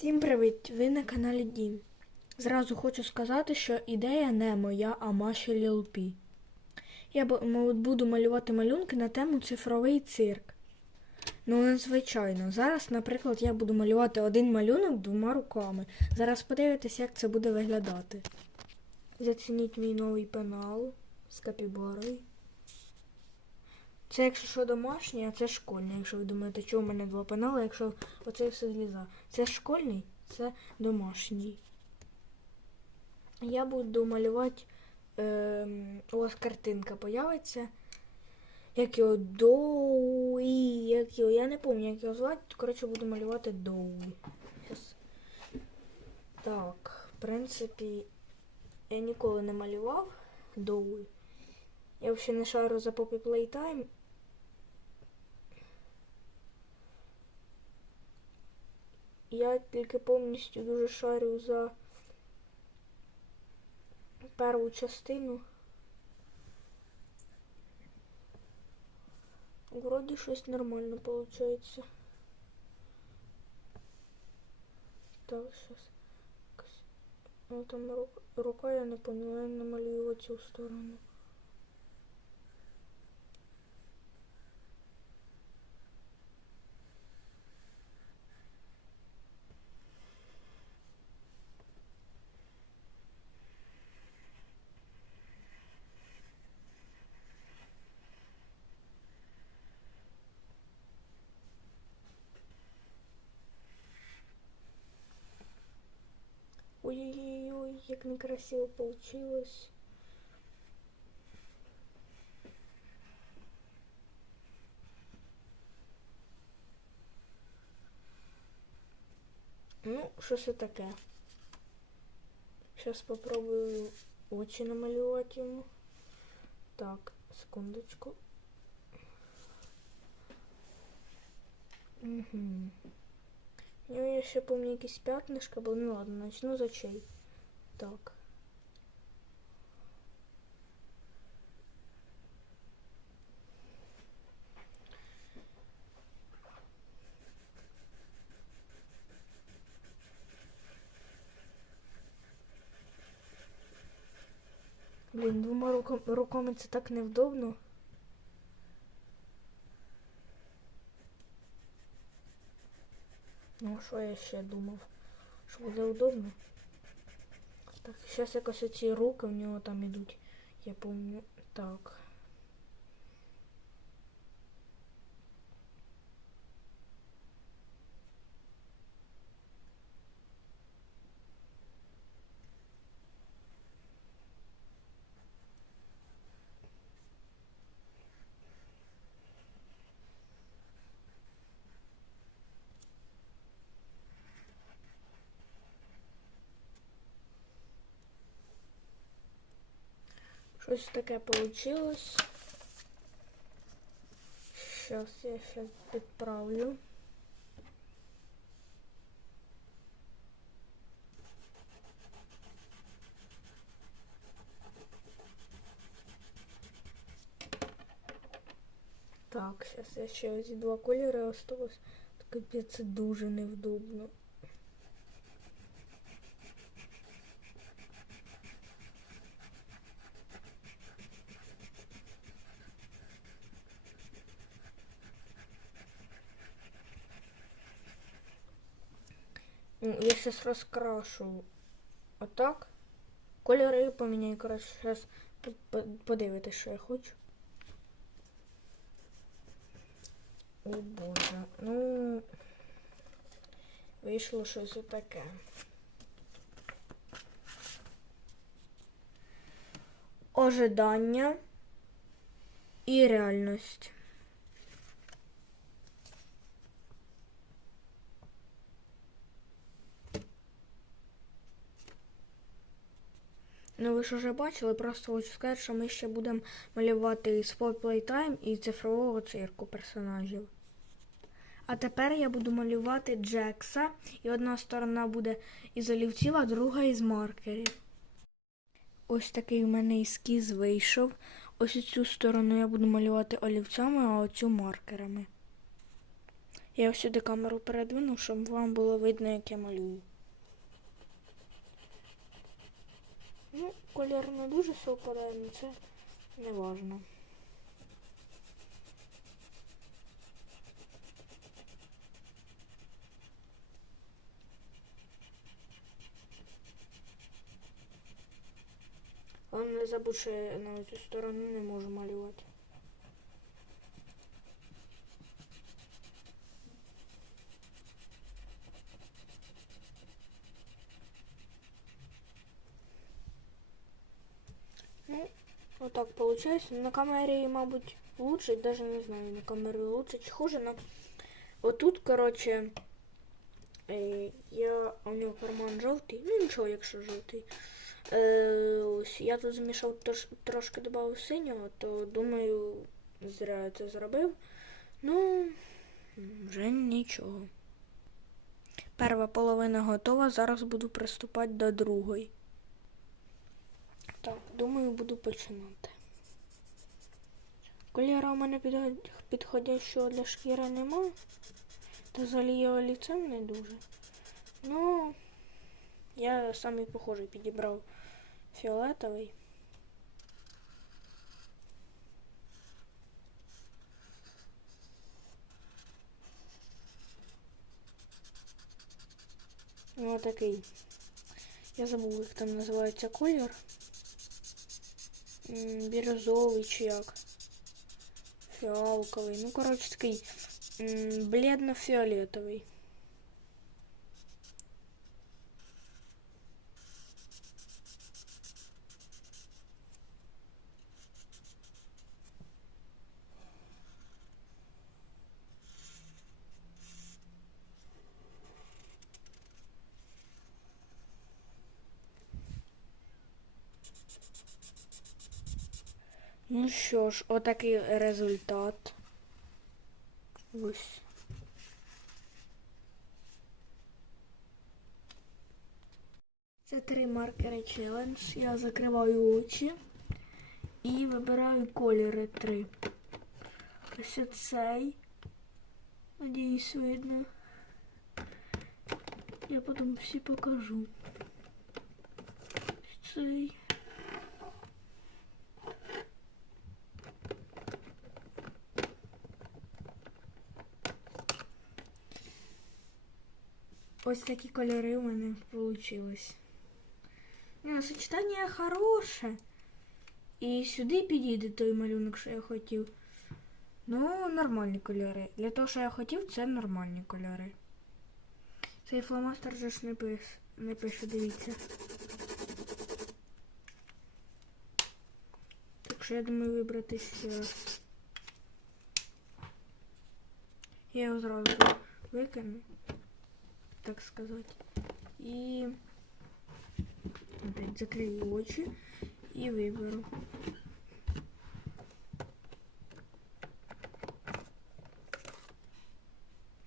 Всім привіт! Ви на каналі Дім. Зразу хочу сказати, що ідея не моя, а Маші Лілпі. Я буду малювати малюнки на тему цифровий цирк. Ну, надзвичайно. Зараз, наприклад, я буду малювати один малюнок двома руками. Зараз подивитесь, як це буде виглядати. Зацініть мій новий пенал з капібарою. Це якщо що домашнє, а це школьне. Якщо ви думаєте, чого в мене два пенали, якщо оце все зліза. Це школьний, це домашній. Я буду малювати. ем, у вас картинка появиться. Як його Доуї, як його. Я не пам'ятаю, як його звати. Коротше, буду малювати Доуї. Так, в принципі, я ніколи не малював Доуї. Я взагалі не шарю за Poppy Playtime. Я тільки повністю дуже шарю за першу частину. Вроді щось нормально виходить. Так, зараз. Ну, там рука, рука, я не поняла, я намалюю в цю сторону. Ой-ой-ой, як некрасиво получилось. Ну, що це таке? Зараз попробую очі намалювати йому. Так, секундочку. Угу. Ну, я ще помню якісь п'ятнишка, бо ну ладно, начну з очей. Так. Блін, двома руками це так невдобно. А що я ще думав? Що буде удобно? Так, зараз якось оці руки в нього там ідуть. Я помню. Так. Щось таке получилось. Сейчас я сейчас підправлю. Так, сейчас я ще ось два кольори осталось. Капець, це дуже невдобно. М, Я сейчас раскрашу. Отак. Кольори поміняю, коротше, зараз подивитись, що я хочу. О боже. Ну вийшло щось отаке. Ожидання і реальність. Ну, ви ж вже бачили, просто хочу сказати, що ми ще будемо малювати із Playtime і цифрового цирку персонажів. А тепер я буду малювати Джекса, і одна сторона буде із олівців, а друга із маркерів. Ось такий в мене ескіз вийшов. Ось цю сторону я буду малювати олівцями, а оцю маркерами. Я сюди камеру передвину, щоб вам було видно, як я малюю. Ну, колір не дуже совпадає, але це не важно. Але не забудь, що я на цю сторону не можу малювати. Ну, вот так получается. На камере, мабуть, лучше, даже не знаю, на камере лучше чи хуже, но вот тут, короче, е, я, у нього карман жовтий, ну нічого, якщо жовтий. Е, ось, я тут змішав трош, трошки додав синього, то думаю, зря я це зробив. Ну, вже нічого. Перша половина готова, зараз буду приступати до другої. Так, думаю, буду починати. Кольора у мене підходящого для шкіри нема. Та з олієвим ліцем не дуже. Ну, я самий похожий підібрав фіолетовий. Ну, такий. Я забув, як там називається колір. Бірюзовий чи як. Фіалковий. Ну, коротше, такий м, бледно-фіолетовий. Ну що ж, отакий результат. Ось. Це три маркери челендж. Я закриваю очі і вибираю кольори три. Ось цей. Надіюсь, видно. Я потім всі покажу. Цей. Ось такі кольори у мене вийшли. Ну, сочетання хороше. І сюди підійде той малюнок, що я хотів. Ну, нормальні кольори. Для того, що я хотів, це нормальні кольори. Цей фломастер же ж не пише, не пише, дивіться. Так що я думаю вибрати ще раз. Я його зразу викину так сказати. І опять закрию очі і виберу.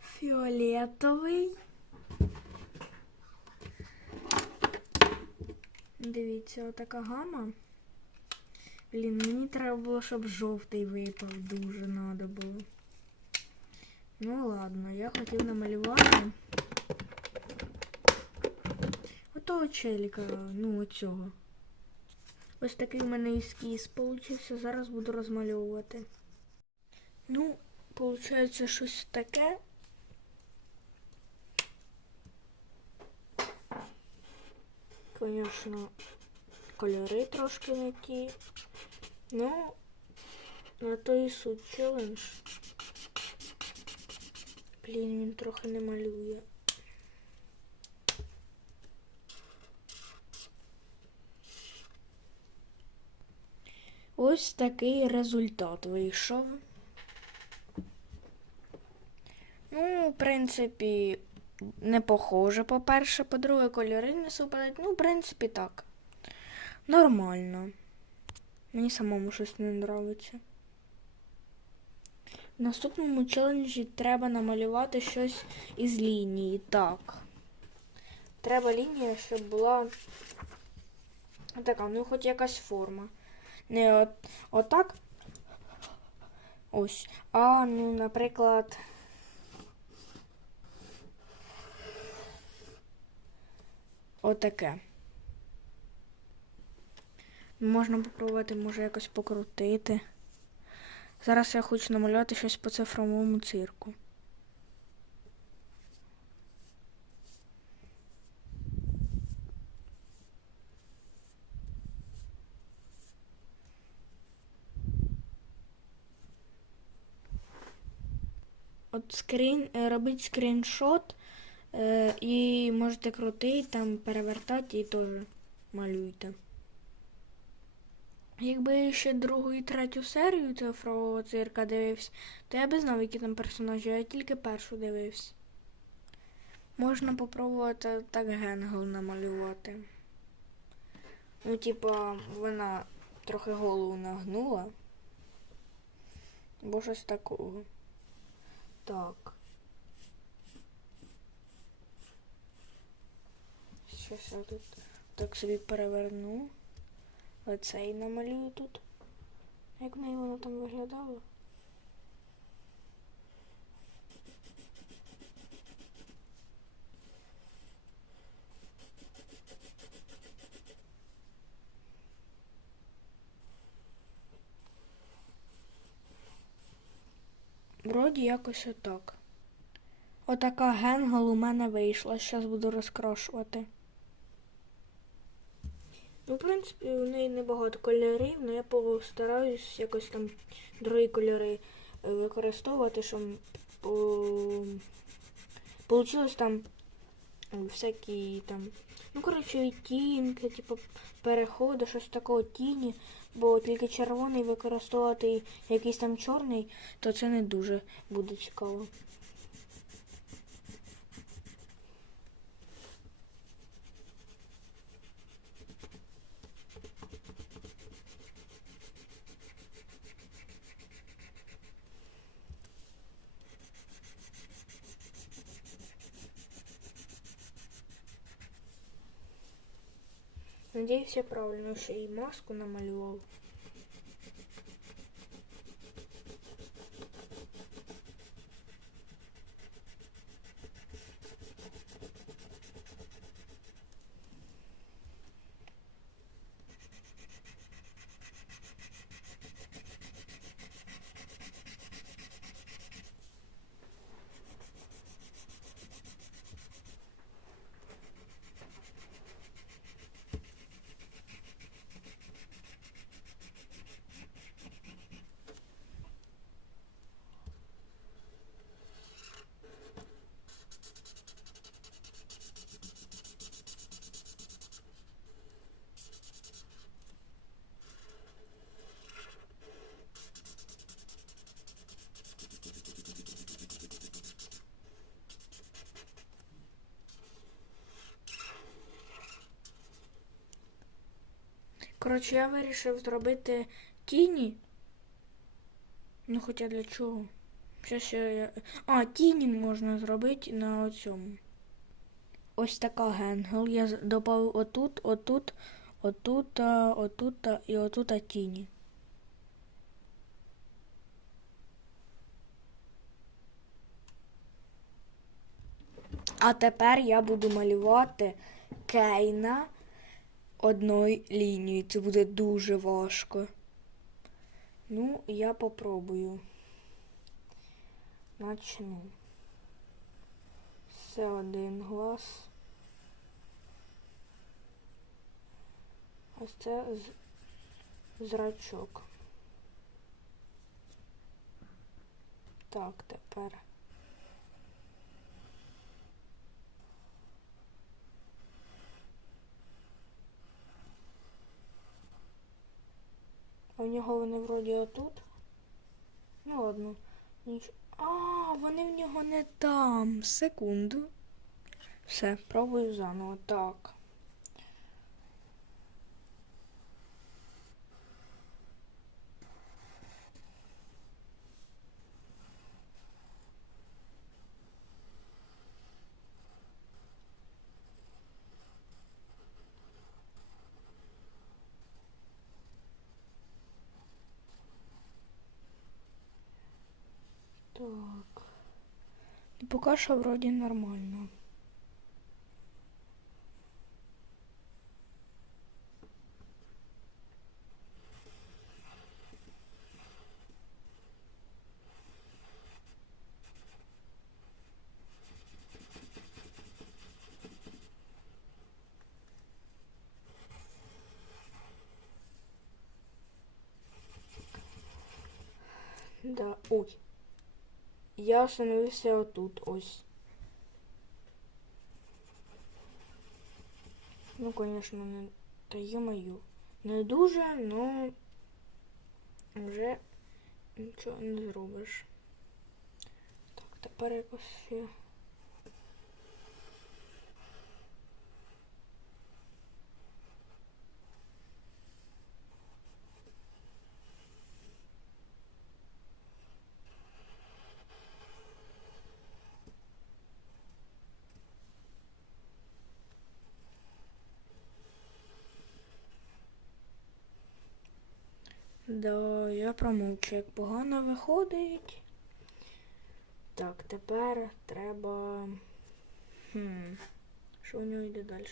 Фіолетовий. Дивіться, отака гама. Блін, мені треба було, щоб жовтий випав. Дуже треба було. Ну ладно, я хотів намалювати. Отого челіка, ну оцього. Ось такий в мене ескіз получився. Зараз буду розмальовувати. Ну, виходить щось таке. Звісно, кольори трошки не ті. Ну, на то і суть челендж. Блін, він трохи не малює. Ось такий результат вийшов. Ну, в принципі, не похоже, по-перше, по-друге, кольори не совпадають. Ну, в принципі, так. Нормально. Мені самому щось не подобається. В наступному челенджі треба намалювати щось із лінії. Так. Треба лінія, щоб була така, ну хоч якась форма не от, отак. Ось. А, ну, наприклад. Отаке. Можна попробувати, може, якось покрутити. Зараз я хочу намалювати щось по цифровому цирку. Скрін, е, робіть скріншот е, і можете крутити, там перевертати і теж малюйте. Якби ще другу і третю серію цифрового цирка дивився, то я би знав, які там персонажі, я тільки першу дивився. Можна попробувати так Генгл намалювати. Ну, типа, вона трохи голову нагнула. Бо щось такого. Так. Щось я тут так собі переверну. Оцей намалюю тут. Як неї воно там виглядало? Вроді якось отак. Отака генгал у мене вийшла. Зараз буду розкрашувати. Ну, в принципі, у неї небагато кольорів, але я постараюсь якось там другі кольори е, використовувати, щоб по... получилось там всякі там. Ну, коротше, тінки, типу, переходи, щось такого тіні, бо тільки червоний використовувати якийсь там чорний, то це не дуже буде цікаво. Надіюсь, я правильно ще і маску намалював. Коротше, я вирішив зробити тіні. Ну, хоча для чого? Ще я... А, тіні можна зробити на цьому. Ось така генгел. Я додав отут, отут, отут, отут і отут тіні. А тепер я буду малювати Кейна одною лінією. Це буде дуже важко. Ну, я попробую. Начну. Це один глаз. Ось це зрачок. Так, тепер. А в нього вони вроді отут. Ну ладно. Ніч... А, вони в нього не там. Секунду. Все, пробую заново. Так. Так. Пока что вроде нормально. Да, ой. Я остановився отут, ось. Ну, конечно, не. Та ё-моё. Не дуже, но вже нічого не зробиш. Так, тепер якось ще. Да, я промовчу, як погано виходить. Так, тепер треба. Хм. Що у нього йде далі?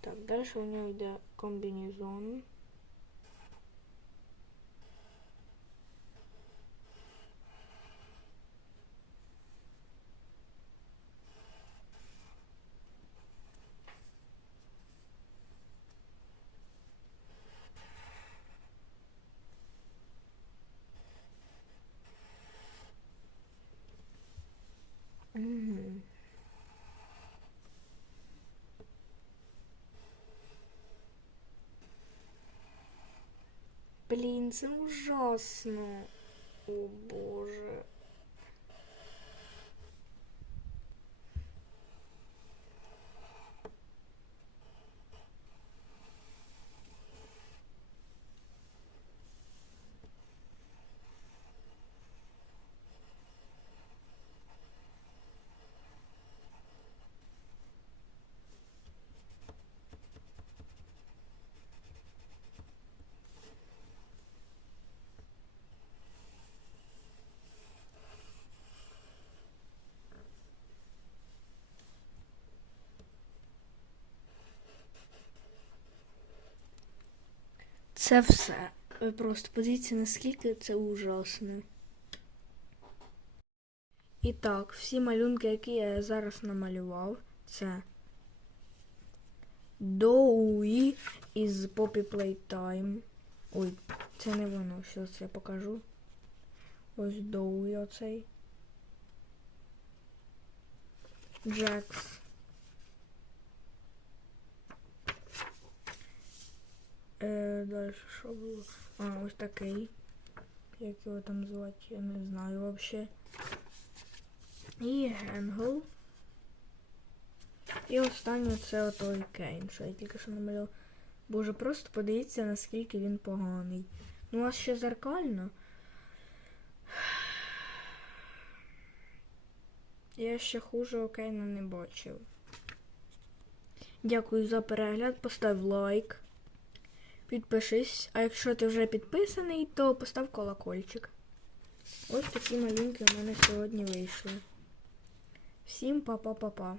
Так, далі у нього йде комбінезон. Блін, це ужасно. О боже. Це все. Ви просто подивіться, наскільки це ужасно. І так, всі малюнки, які я зараз намалював, це Доуї із Poppy Playtime. Ой, це не воно, щось я покажу. Ось Доуї оцей. Джекс. Е, далі що було? А, ось такий. Як його там звати, я не знаю взагалі. І Генгл. І останнє це отой Кейн, що я тільки що намалював. Боже, просто подивіться, наскільки він поганий. Ну, у вас ще зеркально. Я ще хуже Кейна не бачив. Дякую за перегляд. Постав лайк. Підпишись, а якщо ти вже підписаний, то постав колокольчик. Ось такі малюнки у мене сьогодні вийшли. Всім па-па-па-па.